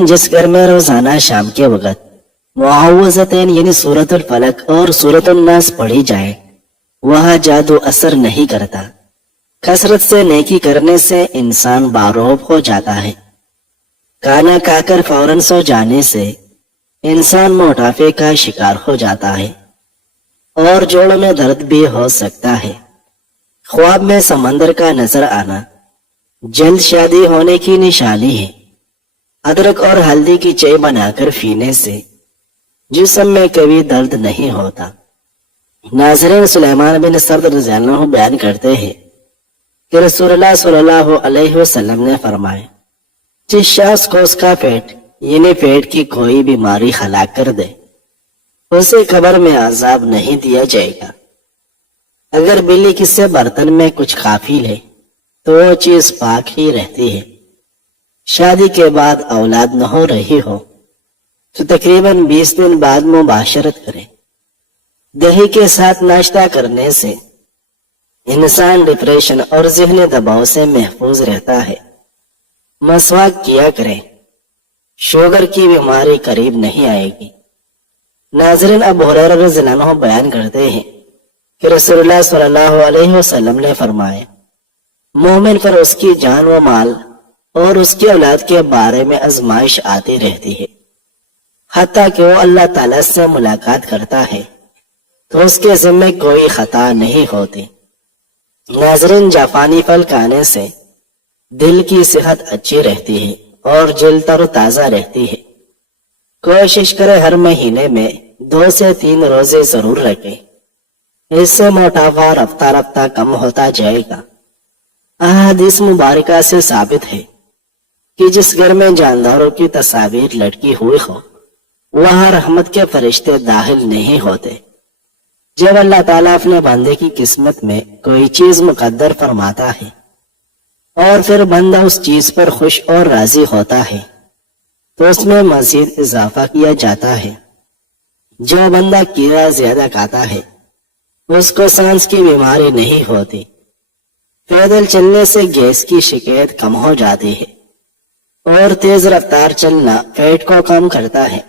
لیکن جس گھر میں روزانہ شام کے وقت معوذتین یعنی سورۃ الفلق اور سورۃ الناس پڑھی جائے وہاں جادو اثر نہیں کرتا۔ کثرت سے نیکی کرنے سے انسان باروب ہو جاتا ہے۔ کھانا کھا کر فوراً سو جانے سے انسان موٹاپے کا شکار ہو جاتا ہے اور جوڑوں میں درد بھی ہو سکتا ہے۔ خواب میں سمندر کا نظر آنا جلد شادی ہونے کی نشانی ہے۔ ادرک اور ہلدی کی چائے بنا کر پینے سے جسم میں کبھی درد نہیں ہوتا۔ ناظرین، سلیمان بن سرد رضی اللہ عنہ بیان کرتے ہیں کہ رسول اللہ صلی اللہ علیہ وسلم نے فرمایا، جس شخص کو اس کا پیٹ یعنی پیٹ کی کوئی بیماری ہلاک کر دے اسے قبر میں عذاب نہیں دیا جائے گا۔ اگر بلی کسی برتن میں کچھ کھا پی لے تو وہ چیز پاک ہی رہتی ہے۔ شادی کے بعد اولاد نہ ہو رہی ہو تو تقریباً 20 دن بعد مباشرت کرے۔ دہی کے ساتھ ناشتہ کرنے سے انسان ڈپریشن اور ذہنی دباؤ سے محفوظ رہتا ہے۔ مسواک کیا کرے، شوگر کی بیماری قریب نہیں آئے گی۔ ناظرین، ابو ہریرہ رضی اللہ عنہ بیان کرتے ہیں کہ رسول اللہ صلی اللہ علیہ وسلم نے فرمایا، مومن پر اس کی جان و مال اور اس کی اولاد کے بارے میں آزمائش آتی رہتی ہے، حتیٰ کہ وہ اللہ تعالیٰ سے ملاقات کرتا ہے تو اس کے ذمہ کوئی خطا نہیں ہوتی۔ ناظرین، جاپانی پھل کھانے سے دل کی صحت اچھی رہتی ہے اور جلد تر و تازہ رہتی ہے۔ کوشش کرے ہر مہینے میں 2 سے 3 روزے ضرور رکھیں، اس سے موٹاپا رفتہ رفتہ کم ہوتا جائے گا۔ احادیث مبارکہ سے ثابت ہے کہ جس گھر میں جانداروں کی تصاویر لٹکی ہوئی ہو وہاں رحمت کے فرشتے داخل نہیں ہوتے۔ جب اللہ تعالیٰ اپنے بندے کی قسمت میں کوئی چیز مقدر فرماتا ہے اور پھر بندہ اس چیز پر خوش اور راضی ہوتا ہے تو اس میں مزید اضافہ کیا جاتا ہے۔ جو بندہ کیڑا زیادہ کھاتا ہے اس کو سانس کی بیماری نہیں ہوتی۔ پیدل چلنے سے گیس کی شکایت کم ہو جاتی ہے اور تیز رفتار چلنا پیٹ کو کم کرتا ہے۔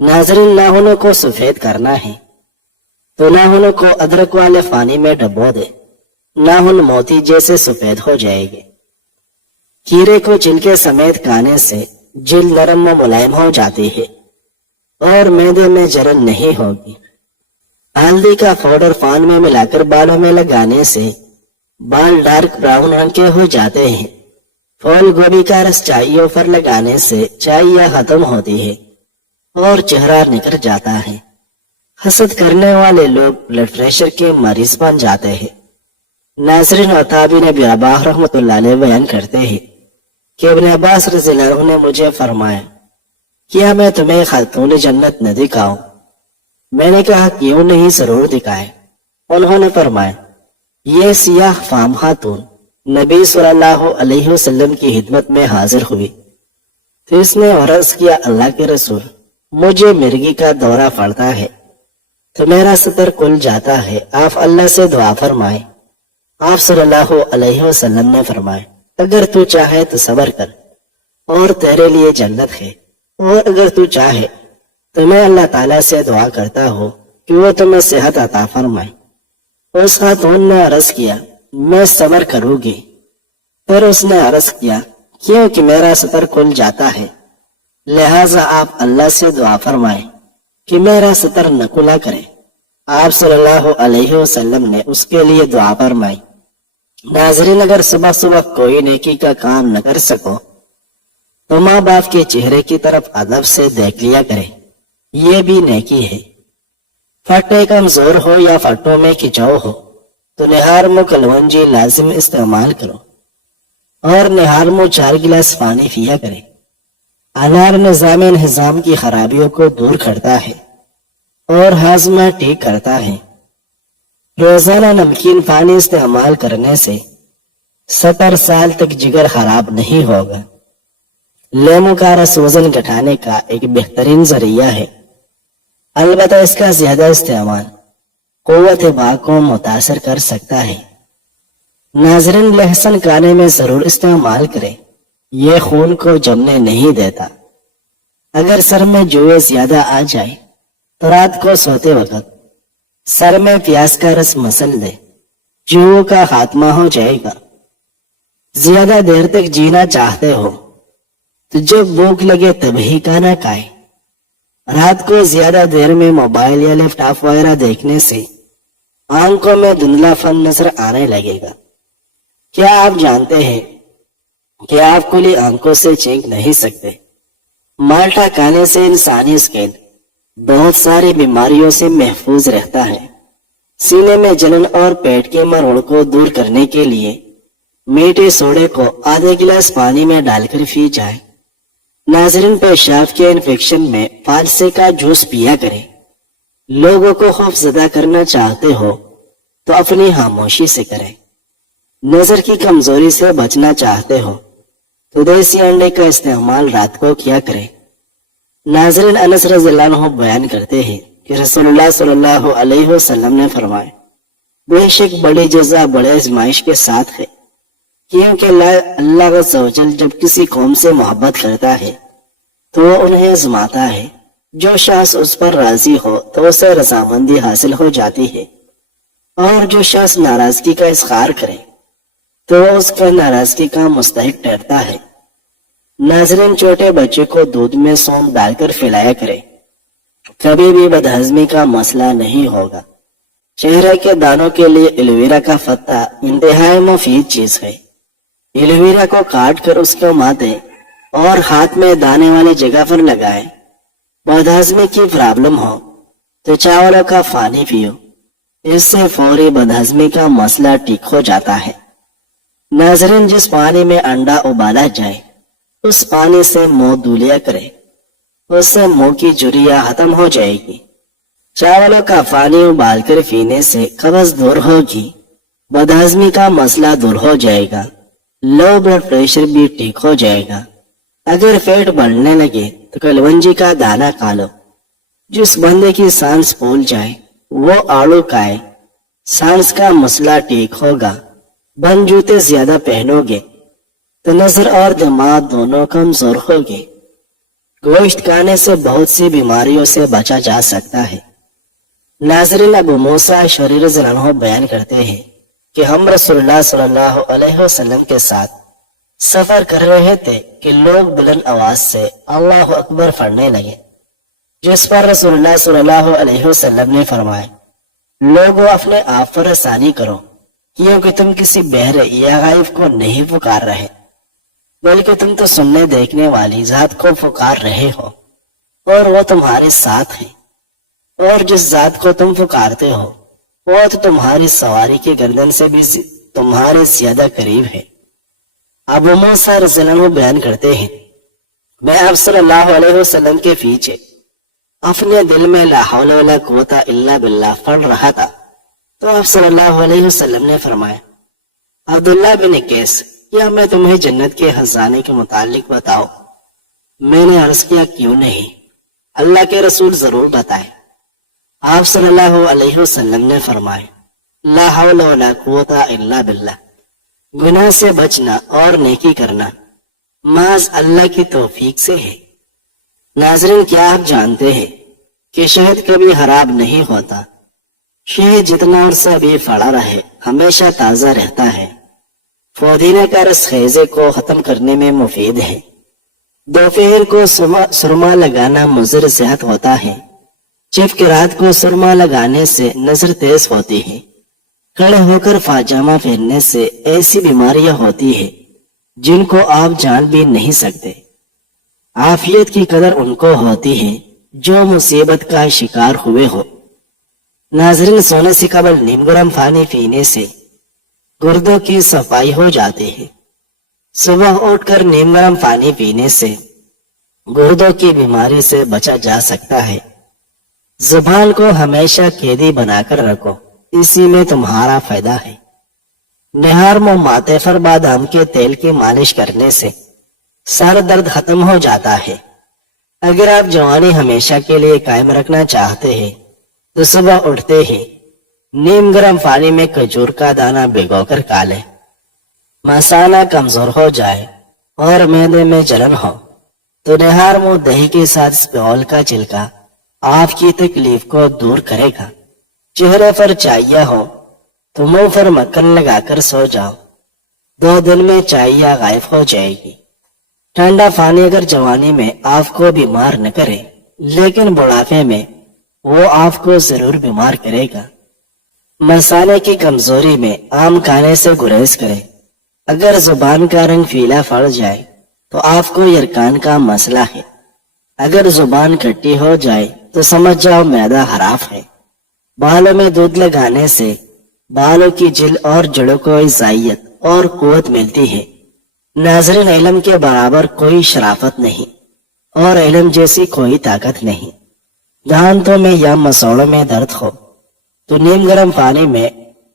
ناظرین، ناخنوں کو سفید کرنا ہے تو ناخنوں کو ادرک والے پانی میں ڈبو دے، ناخن موتی جیسے سفید ہو جائے گے۔ کیڑے کو چھلکے سمیت کھانے سے جلد نرم و ملائم ہو جاتی ہے اور معدے میں جلن نہیں ہوگی۔ ہلدی کا پاؤڈر پان میں ملا کر بالوں میں لگانے سے بال ڈارک براؤن رنگ کے ہو جاتے ہیں۔ پھول گوبھی کا رس چائیوں پر لگانے سے چائیاں ختم ہوتی ہے اور چہرہ نکھر جاتا ہے۔ حسد کرنے والے لوگ بلڈ پریشر کے مریض بن جاتے ہیں۔ ناظرین، عطا بن ابی رباح رحمۃ اللہ علیہ بیان کرتے ہیں کہ ابن عباس رضی اللہ عنہ نے مجھے فرمایا، کیا میں تمہیں خاتون جنت نہ دکھاؤں؟ میں نے کہا کیوں نہیں، ضرور دکھائے۔ انہوں نے فرمایا، یہ سیاہ فام خاتون نبی صلی اللہ علیہ وسلم کی خدمت میں حاضر ہوئی تو اس نے عرض کیا، اللہ کے رسول، مجھے مرگی کا دورہ پڑتا ہے تو میرا ستر کھل جاتا ہے، آپ اللہ سے دعا فرمائیں۔ آپ صلی اللہ علیہ وسلم نے فرمایا، اگر تو چاہے تو صبر کر اور تیرے لیے جنت ہے، اور اگر تو چاہے تو میں اللہ تعالیٰ سے دعا کرتا ہوں کہ وہ تمہیں صحت عطا فرمائے۔ اس خاتون نے عرض کیا، میں صبر کروں گی۔ پھر اس نے عرض کیا، کیونکہ میرا ستر کھل جاتا ہے، لہٰذا آپ اللہ سے دعا فرمائیں کہ میرا ستر نہ کھلا کرے۔ آپ صلی اللہ علیہ وسلم نے اس کے لیے دعا فرمائی۔ ناظرین، اگر صبح صبح کوئی نیکی کا کام نہ کر سکو تو ماں باپ کے چہرے کی طرف ادب سے دیکھ لیا کرے، یہ بھی نیکی ہے۔ پھٹے کمزور ہو یا پھٹوں میں کھچاؤ ہو تو نہار منہ کلونجی لازم استعمال کرو اور نہار منہ 4 گلاس پانی پیا کرے۔ انار نظام انہضام کی خرابیوں کو دور کرتا ہے اور ہاضمہ ٹھیک کرتا ہے۔ روزانہ نمکین پانی استعمال کرنے سے 70 سال تک جگر خراب نہیں ہوگا۔ لیمو کا رس وزن گھٹانے کا ایک بہترین ذریعہ ہے، البتہ اس کا زیادہ استعمال قوت باہ کو متاثر کر سکتا ہے۔ ناظرین، لہسن کھانے میں ضرور استعمال کریں، یہ خون کو جمنے نہیں دیتا۔ اگر سر میں جوئے زیادہ آ جائے تو رات کو سوتے وقت سر میں پیاز کا رس مسل دے، جوؤں کا خاتمہ ہو جائے گا۔ زیادہ دیر تک جینا چاہتے ہو تو جب بھوک لگے تبھی کھانا کھائے۔ رات کو زیادہ دیر میں موبائل یا لیپ ٹاپ وغیرہ دیکھنے سے آنکھوں میں دھندلا فن نظر آنے لگے گا۔ کیا آپ جانتے ہیں کہ آپ کھلی آنکھوں سے چینک نہیں سکتے؟ مالٹا کھانے سے انسانی اسکن بہت ساری بیماریوں سے محفوظ رہتا ہے۔ سینے میں جلن اور پیٹ کے مروڑ کو دور کرنے کے لیے میٹھے سوڈے کو آدھے گلاس پانی میں ڈال کر پی جائے۔ ناظرین، پیشاب کے انفیکشن میں فالسے کا جوس پیا کریں۔ لوگوں کو خوف زدہ کرنا چاہتے ہو تو اپنی خاموشی سے کریں۔ نظر کی کمزوری سے بچنا چاہتے ہو تو دیسی انڈے کا استعمال رات کو کیا کریں۔ ناظرین، انس رضی اللہ عنہ بیان کرتے ہیں کہ رسول اللہ صلی اللہ علیہ وسلم نے فرمایا، بے شک بڑی جزا بڑے آزمائش کے ساتھ ہے، کیونکہ اللہ عز و جل جب کسی قوم سے محبت کرتا ہے تو وہ انہیں آزماتا ہے۔ جو شخص اس پر راضی ہو تو اسے رضامندی حاصل ہو جاتی ہے، اور جو شخص ناراضگی کا اظہار کرے تو وہ اس کا ناراضگی کا مستحق ٹھہرتا ہے۔ ناظرین، چھوٹے بچے کو دودھ میں سونف ڈال کر پلایا کرے، کبھی بھی بدہضمی کا مسئلہ نہیں ہوگا۔ چہرے کے دانوں کے لیے ایلوویرا کا پتا انتہائی مفید چیز ہے۔ ایلوویرا کو کاٹ کر اس کو ماتیں اور ہاتھ میں دانے والی جگہ پر لگائیں۔ بدہضمی کی پرابلم ہو تو چاولوں کا پانی پیو، اس سے فوری بدہضمی کا مسئلہ ٹھیک ہو جاتا ہے۔ ناظرین، جس پانی میں انڈا ابالا جائے اس پانی سے منہ دھو لیا کرے، اس سے منہ کی جھریاں ختم ہو جائے گی۔ چاولوں کا پانی ابال کر پینے سے قبض دور ہوگی، بدہضمی کا مسئلہ دور ہو جائے گا، لو بلڈ پریشر بھی ٹھیک ہو جائے گا۔ اگر پیٹ بڑھنے لگے تو کلونجی کا دانہ کھا لو۔ جس بندے کی سانس پھول جائے وہ آڑو کھائے، سانس کا مسئلہ ٹھیک ہوگا۔ بند جوتے زیادہ پہنو گے تو نظر اور دماغ دونوں کمزور ہوگے۔ گوشت کھانے سے بہت سی بیماریوں سے بچا جا سکتا ہے۔ ناظرین، ابو موسیٰ اشعری رضی اللہ عنہ بیان کرتے ہیں کہ ہم رسول اللہ صلی اللہ علیہ وسلم کے ساتھ سفر کر رہے تھے کہ لوگ بلند آواز سے اللہ اکبر پڑھنے لگے، جس پر رسول اللہ صلی اللہ علیہ وسلم نے فرمایا، لوگوں اپنے آپ پر آسانی کرو، کیونکہ تم کسی بہرے یا غائب کو نہیں پکار رہے، بلکہ تم تو سننے دیکھنے والی ذات کو پکار رہے ہو، اور وہ تمہارے ساتھ ہے، اور جس ذات کو تم پکارتے ہو وہ تو تمہاری سواری کے گردن سے بھی تمہارے زیادہ قریب ہے۔ ابو موسیٰ رضی اللہ عنہ بیان کرتے ہیں، میں آپ صلی اللہ علیہ وسلم کے پیچھے اپنے دل میں لا حول ولا قوت الا باللہ پڑھ رہا تھا تو آپ صلی اللہ علیہ وسلم نے فرمایا، عبداللہ بن قیس، کیا میں تمہیں جنت کے خزانے کے متعلق بتاؤ؟ میں نے عرض کیا، کیوں نہیں؟ اللہ کے رسول ضرور بتائے۔ آپ صلی اللہ علیہ وسلم نے فرمایا، لا حول ولا قوت الا باللہ، گناہ سے بچنا اور نیکی کرنا محض اللہ کی توفیق سے ہے۔ ناظرین، کیا آپ جانتے ہیں کہ شہد کبھی خراب نہیں ہوتا؟ شہد جتنا عرصہ بھی پڑا رہے ہمیشہ تازہ رہتا ہے۔ پودینے کا رس خیزے کو ختم کرنے میں مفید ہے۔ دوپہر کو سرما لگانا مضر صحت ہوتا ہے، جبکہ رات کو سرما لگانے سے نظر تیز ہوتی ہے۔ کھڑے ہو کر پاجامہ پہننے سے ایسی بیماریاں ہوتی ہیں جن کو آپ جان بھی نہیں سکتے۔ عافیت کی قدر ان کو ہوتی ہے جو مصیبت کا شکار ہوئے ہو۔ ناظرین، سونے سے قبل نیم گرم پانی پینے سے گردوں کی صفائی ہو جاتی ہے۔ صبح اٹھ کر نیم گرم پانی پینے سے گردوں کی بیماری سے بچا جا سکتا ہے۔ زبان کو ہمیشہ قیدی بنا کر رکھو، اسی میں تمہارا فائدہ ہے۔ نہار منہ ماتھے پر بادام کے تیل کی مالش کرنے سے سر درد ختم ہو جاتا ہے۔ اگر آپ جوانی ہمیشہ کے لیے قائم رکھنا چاہتے ہیں تو صبح اٹھتے ہی نیم گرم پانی میں کھجور کا دانہ بھگو کر کھا لیں۔ مثانہ کمزور ہو جائے اور معدے میں جلن ہو تو نہار منہ دہی کے ساتھ اسپیول کا چھلکا آپ کی تکلیف کو دور کرے گا۔ چہرے پر چائیا ہو تو منہ پر مکھن لگا کر سو جاؤ، 2 دن میں چائیا غائب ہو جائے گی۔ ٹھنڈا پانی اگر جوانی میں آپ کو بیمار نہ کرے لیکن بڑھاپے میں وہ آپ کو ضرور بیمار کرے گا۔ مسالے کی کمزوری میں آم کھانے سے گریز کرے۔ اگر زبان کا رنگ پیلا پڑ جائے تو آپ کو یرکان کا مسئلہ ہے۔ اگر زبان کھٹی ہو جائے تو سمجھ جاؤ معدہ خراب ہے۔ بالوں میں دودھ لگانے سے بالوں کی جلد اور جڑوں کو غذائیت اور قوت ملتی ہے۔ ناظرین، علم کے برابر کوئی شرافت نہیں اور علم جیسی کوئی طاقت نہیں۔ دانتوں میں یا مسوڑوں میں درد ہو تو نیم گرم پانی میں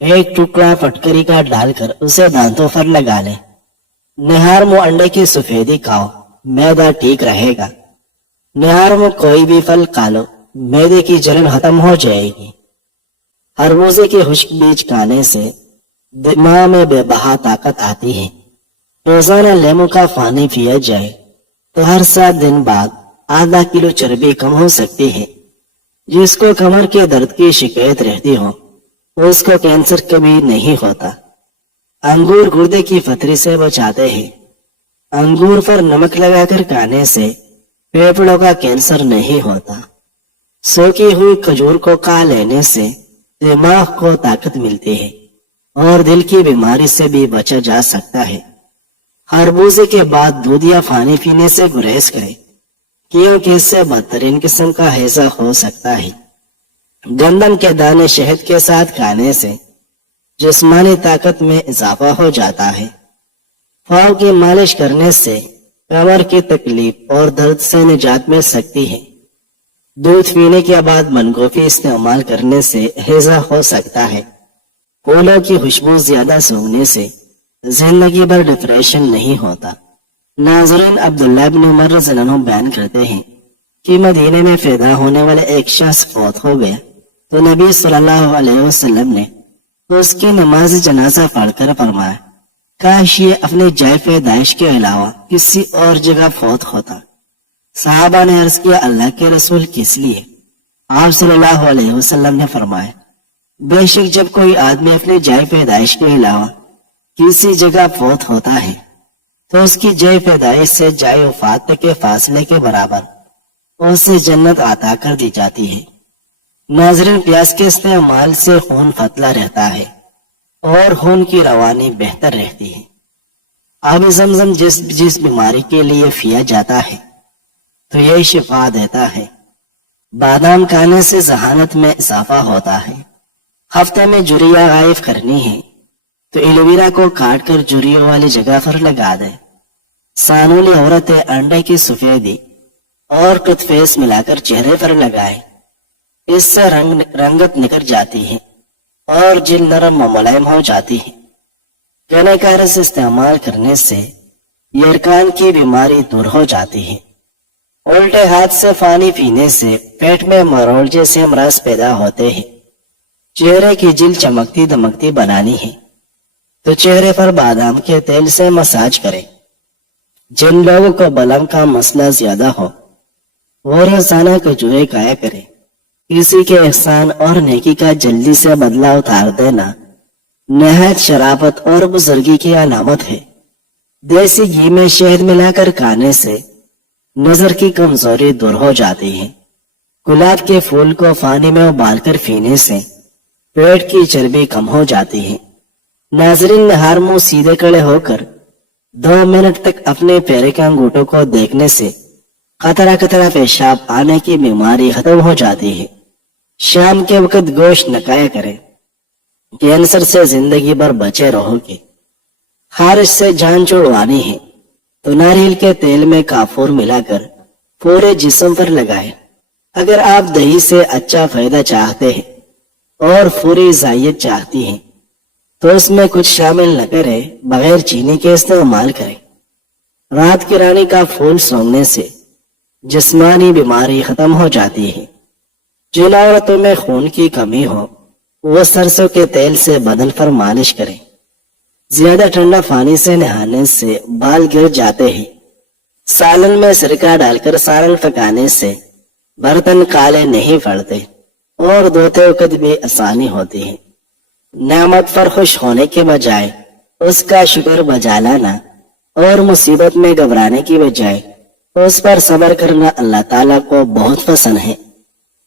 1 ٹکڑا پٹکری کا ڈال کر اسے دانتوں پر لگا لیں۔ نہار منہ انڈے کی سفیدی کھاؤ، معدہ ٹھیک رہے گا۔ نہار منہ کوئی بھی پھل کھا لو، معدے کی جلن ختم ہو جائے گی۔ خربوزے کے خشک بیج کھانے سے دماغ میں بے بہا طاقت آتی ہے۔ روزانہ لیمو کا پانی پیا جائے تو ہر 7 دن بعد ½ کلو چربی کم ہو سکتی ہے۔ جس کو کمر کے درد کی شکایت رہتی ہو اس کو کینسر کبھی نہیں ہوتا۔ انگور گردے کی پتھری سے بچاتے ہیں۔ انگور پر نمک لگا کر کھانے سے پھیپھڑوں کا کینسر نہیں ہوتا۔ سوکھی ہوئی کھجور کو کھا لینے سے دماغ کو طاقت ملتی ہے اور دل کی بیماری سے بھی بچا جا سکتا ہے۔ خربوزے کے بعد دودھ یا پانی پینے سے گریز کرے کیونکہ اس سے بدترین قسم کا ہیضہ ہو سکتا ہے۔ گندم کے دانے شہد کے ساتھ کھانے سے جسمانی طاقت میں اضافہ ہو جاتا ہے۔ پاؤں کی مالش کرنے سے کمر کی تکلیف اور درد سے نجات مل سکتی ہے۔ دودھ پینے کے بعد بند گوبھی استعمال کرنے سے ہیضہ ہو سکتا ہے۔ پھولوں کی خوشبو زیادہ سونگھنے سے زندگی بھر ڈپریشن نہیں ہوتا۔ ناظرین، عبداللہ بن عمر رضی اللہ عنہ بیان کرتے ہیں کہ مدینے میں پیدا ہونے والے ایک شخص فوت ہو گیا تو نبی صلی اللہ علیہ وسلم نے اس کی نماز جنازہ پڑھ کر فرمایا، کاش یہ اپنے جائے پیدائش کے علاوہ کسی اور جگہ فوت ہوتا۔ صحابہ نے عرض کیا، اللہ کے رسول کس لیے؟ آپ صلی اللہ علیہ وسلم نے فرمایا، بے شک جب کوئی آدمی اپنے جائے پیدائش کے علاوہ کسی جگہ فوت ہوتا ہے تو اس کی جائے پیدائش سے جائے وفات تک کے فاصلے کے برابر اسے جنت عطا کر دی جاتی ہے۔ ناظرین، پیاز کے استعمال سے خون پتلا رہتا ہے اور خون کی روانی بہتر رہتی ہے۔ آب زمزم جس بیماری کے لیے پیا جاتا ہے تو یہ شفا دیتا ہے۔ بادام کھانے سے ذہانت میں اضافہ ہوتا ہے۔ ہفتے میں جریا غائب کرنی ہے تو ایلوویرا کو کاٹ کر جریوں والی جگہ پر لگا دے۔ سانولی عورتیں انڈے کی سفیدی اور ٹوتھ پیسٹ ملا کر چہرے پر لگائے، اس سے رنگت نکل جاتی ہے اور جلد نرم و ملائم ہو جاتی ہے۔ چنے کا رس استعمال کرنے سے یرکان کی بیماری دور ہو جاتی ہے۔ الٹے ہاتھ سے پانی پینے سے پیٹ میں مروڑ جیسے امراض پیدا ہوتے ہیں۔ چہرے کی جلد چمکتی دمکتی بنانی ہے تو چہرے پر بادام کے تیل سے مساج کریں۔ جن لوگوں کو بلم کا مسئلہ زیادہ ہو وہ روزانہ کھجوریں کھایا کریں۔ کسی کے احسان اور نیکی کا جلدی سے بدلہ اتار دینا نہایت شرافت اور بزرگی کی علامت ہے۔ دیسی گھی میں شہد ملا کر کھانے سے نظر کی کمزوری دور ہو جاتی ہے۔ گلاب کے پھول کو پانی میں ابال کر پینے سے پیٹ کی چربی کم ہو جاتی ہے۔ ناظرین، نہار منہ سیدھے کھڑے ہو کر 2 منٹ تک اپنے پیر کے انگوٹھوں کو دیکھنے سے قطرہ قطرہ پیشاب آنے کی بیماری ختم ہو جاتی ہے۔ شام کے وقت گوشت نہ کھایا کریں، کینسر سے زندگی بھر بچے رہو گے۔ خارش سے جان چھڑوانی ہے تو ناریل کے تیل میں کافور ملا کر پورے جسم پر لگائیں۔ اگر آپ دہی سے اچھا فائدہ چاہتے ہیں اور پوری غذائیت چاہتی ہیں تو اس میں کچھ شامل نہ کریں، بغیر چینی کے استعمال کریں۔ رات کی رانی کا پھول سونگنے سے جسمانی بیماری ختم ہو جاتی ہے۔ جن عورتوں میں خون کی کمی ہو وہ سرسوں کے تیل سے بدن پر مالش کریں۔ زیادہ ٹھنڈا پانی سے نہانے سے بال گر جاتے ہیں۔ سالن میں سرکہ ڈال کر سالن پکانے سے برتن کالے نہیں پڑتے اور دھوتے وقت بھی آسانی ہوتی ہے۔ نعمت پر خوش ہونے کے بجائے اس کا شکر بجا لانا اور مصیبت میں گھبرانے کی بجائے اس پر صبر کرنا اللہ تعالیٰ کو بہت پسند ہے۔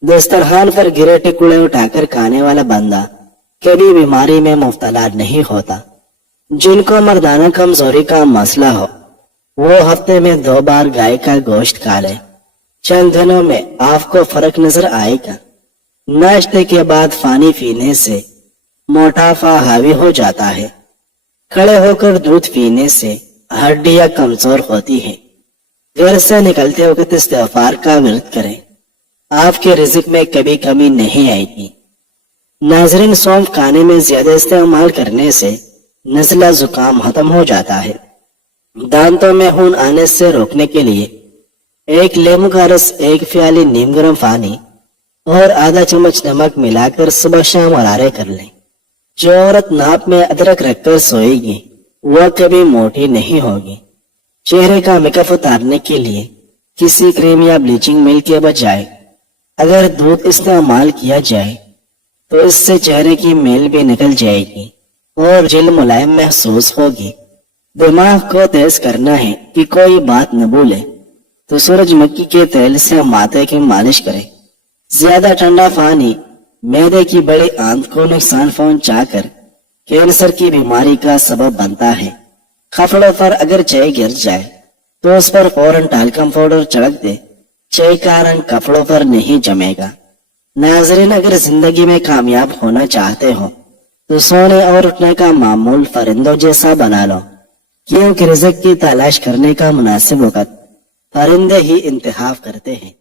دسترخوان پر گرے ٹکڑے اٹھا کر کھانے والا بندہ کبھی بیماری میں مبتلا نہیں ہوتا۔ جن کو مردانہ کمزوری کا مسئلہ ہو وہ ہفتے میں 2 بار گائے کا گوشت کھا لے، چند دنوں میں آپ کو فرق نظر آئے گا۔ ناشتے کے بعد پانی پینے سے موٹاپا حاوی ہو جاتا ہے۔ کھڑے ہو کر دودھ پینے سے ہڈیاں کمزور ہوتی ہیں۔ گھر سے نکلتے وقت استغفار کا ورد کریں، آپ کے رزق میں کبھی کمی نہیں آئے گی۔ ناظرین، سونف کھانے میں زیادہ استعمال کرنے سے نزلہ زکام ختم ہو جاتا ہے۔ دانتوں میں خون آنے سے روکنے کے لیے 1 لیمو کا رس، 1 پیالی نیم گرم پانی اور آدھا چمچ نمک ملا کر صبح شام غرارے کر لیں۔ جو عورت ناپ میں ادرک رکھ کر سوئے گی وہ کبھی موٹی نہیں ہوگی۔ چہرے کا میک اپ اتارنے کے لیے کسی کریم یا بلیچنگ مل کے بجائے اگر دودھ استعمال کیا جائے تو اس سے چہرے کی میل بھی نکل جائے گی اور جلد ملائم محسوس ہوگی۔ دماغ کو تیز کرنا ہے کہ کوئی بات نہ بھولے تو سورج مکھی کے تیل سے ماتھے کی مالش کرے۔ زیادہ ٹھنڈا پانی معدے کی بڑی آنت کو نقصان پہنچا کر کینسر کی بیماری کا سبب بنتا ہے۔ کپڑوں پر اگر چائے گر جائے تو اس پر فوراً ٹالکم پاؤڈر چھڑک دے، چائے کا رنگ کپڑوں پر نہیں جمے گا۔ ناظرین، اگر زندگی میں کامیاب ہونا چاہتے ہو تو سونے اور اٹھنے کا معمول پرندوں جیسا بنا لو، کیونکہ رزق کی تلاش کرنے کا مناسب وقت پرندے ہی انتخاب کرتے ہیں۔